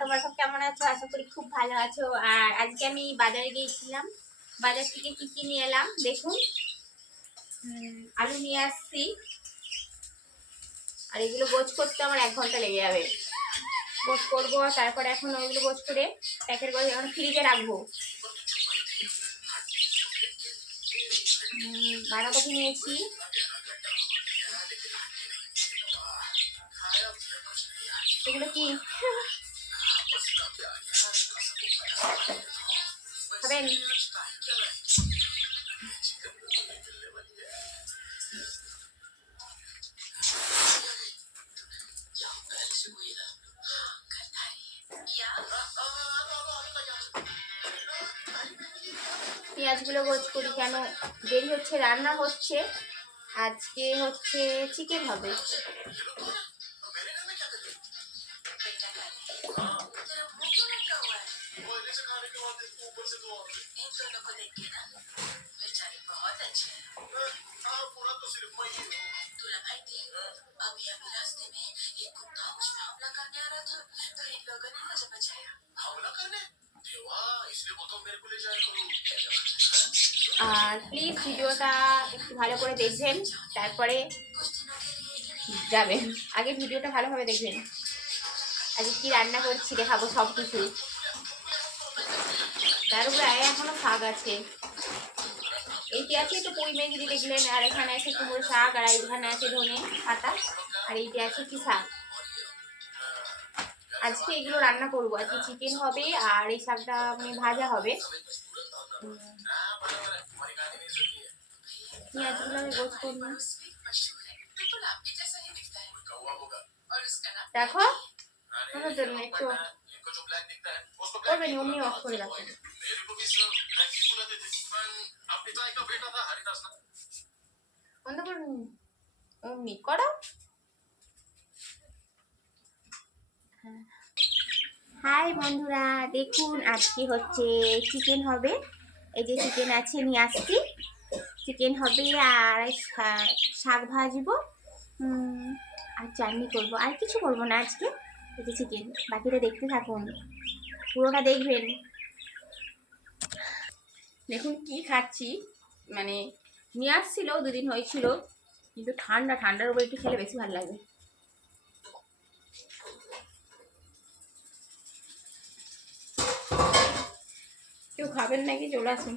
তোমরা সব কেমন আছো? আশা করি খুব ভালো আছো। আর আজকে আমি বাজারে গিয়েছিলাম, বাজার থেকে কি কি নিয়ে এলাম দেখুন। আলু নিয়ে আসছি, আর এগুলো গোছ করতে আমার 1 ঘন্টা লেগে যাবে। গোছ করবো, তারপরে এখন ওইগুলো গোছ করে প্যাকেট করে এখন ফ্রিজে রাখবো। বাঁধাকপি নিয়েছি, এগুলো কি খাবেন? পেঁয়াজগুলো গোছ করি, কেন দেরি হচ্ছে, রান্না হচ্ছে। আজকে হচ্ছে চিকেন হবে। আর প্লিজ ভিডিওটা একটু ভালো করে দেখবেন, তারপরে যাবেন। আগে ভিডিওটা ভালোভাবে দেখবেন। আজকে কি রান্না করছি দেখাবো সব কিছু। তার উপরে এখনো শাক আছে, এইটি আছে একটু পুঁই মেঘি দেখলেন, আর এখানে আছে কুমড়ো শাক, আর এখানে আছে ধনে পাতা, আর এইটি আছে কি শাক। আজকে এগুলো রান্না করবো। আজকে চিকেন হবে আর এই শাকটা ভাজা হবে। পেঁয়াজগুলো আমি গোছ করবো। দেখো আমার জন্য একটু করবেন, অমনি অফ করে রাখবেন। বন্ধ করুন, অমনি করো। হাই বন্ধুরা, দেখুন আজকে হচ্ছে চিকেন হবে। এই যে চিকেন আছে, নিয়ে আসছি। চিকেন হবে আর শাক ভাজবো, আর চাটনি করবো, আর কিছু করবো না আজকে। এই যে চিকেন, বাকিটা দেখতে থাকুন, পুরোটা দেখবেন। দেখুন কি খাচ্ছি, মানে নিয়ে আসছিল 2 দিন হয়েছিল, কিন্তু ঠান্ডার উপর একটু খেলে বেশি ভালো লাগে। কেউ খাবেন নাকি? চলে আসুন।